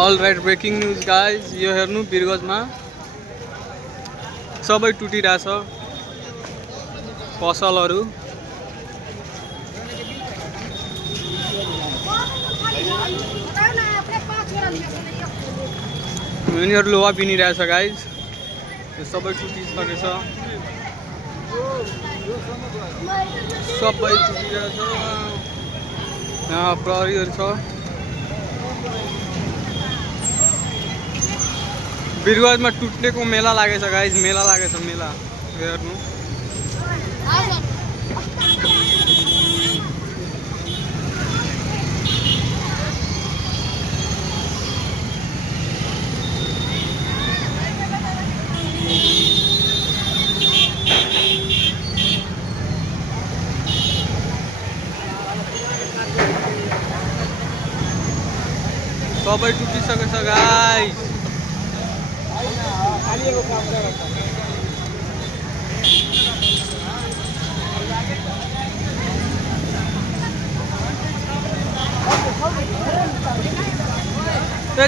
All right, breaking news guys. यो हेर्नु बिरगजमा सबै टुटिरहेछ पसलहरू। यिनीहरू लोहा पिनिरहेछ गाइज। यो सबै टुटिसकेछ, सबै टुटिरहेछ। यहाँ प्रहरीहरू छ। बिरगजमा टुट्नेको मेला लागेछ गाइज, मेला लागेछ मेला। हेर्नु सबै टुटिसकेछ गाइज।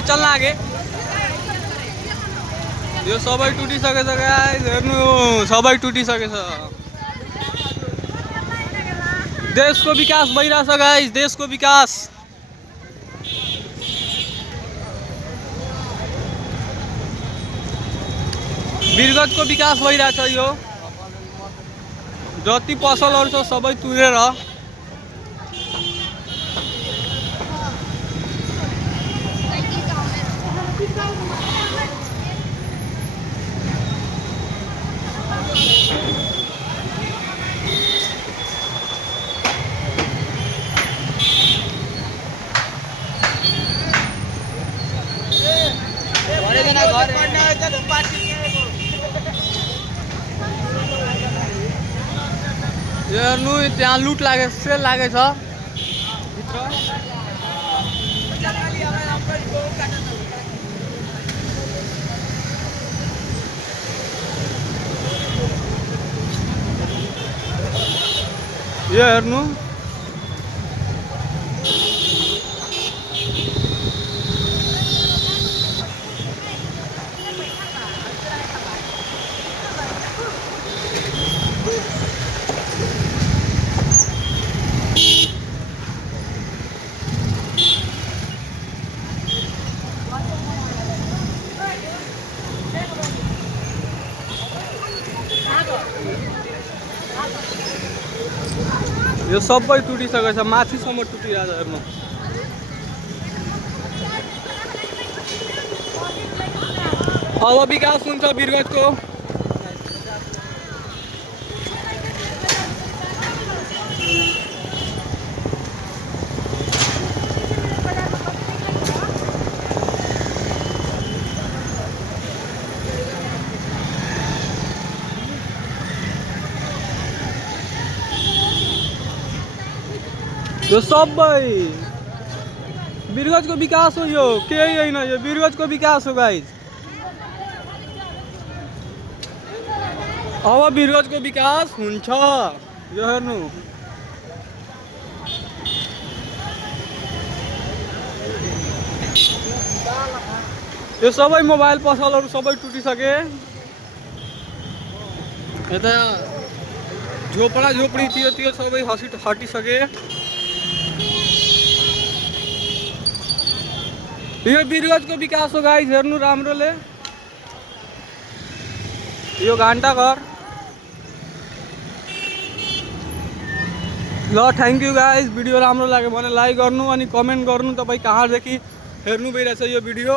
चल्न आगे। यो सबै टुटिसकेछ गाइज, हेर्नु सबै टुटिसकेछ। देशको विकास भइरहेछ गाइज, देशको विकास। बिरगजको विकास भइरहेछ। यो जति पसलहरू छ सबै तुरेर हेर्नु त्यहाँ लुट लागे, सेल लागेछ भित्र। यो हेर्नु यो सबै टुटिसकेछ, माथिसम्म टुटिरहेछ। हेर्नु अब विकास हुन्छ बिरगजको। यो सबै बिरगजको विकास हो। यो केही होइन, यो बिरगजको विकास हो गाइज। अब बिरगजको विकास हुन्छ। यो हेर्नु यो सबै मोबाइल पसलहरू सबै टुटिसके। यता झोपडा झोपडी थियो, त्यो सबै हटिसके। यो बिरगजको विकास हो गाइज, हेर्नु राम्रोले। यो घन्टा घर। ल थ्याङ्क यू गाइज। भिडियो राम्रो लाग्यो भने लाइक गर्नु अनि कमेन्ट गर्नु। तपाईँ कहाँदेखि हेर्नु भइरहेछ यो भिडियो।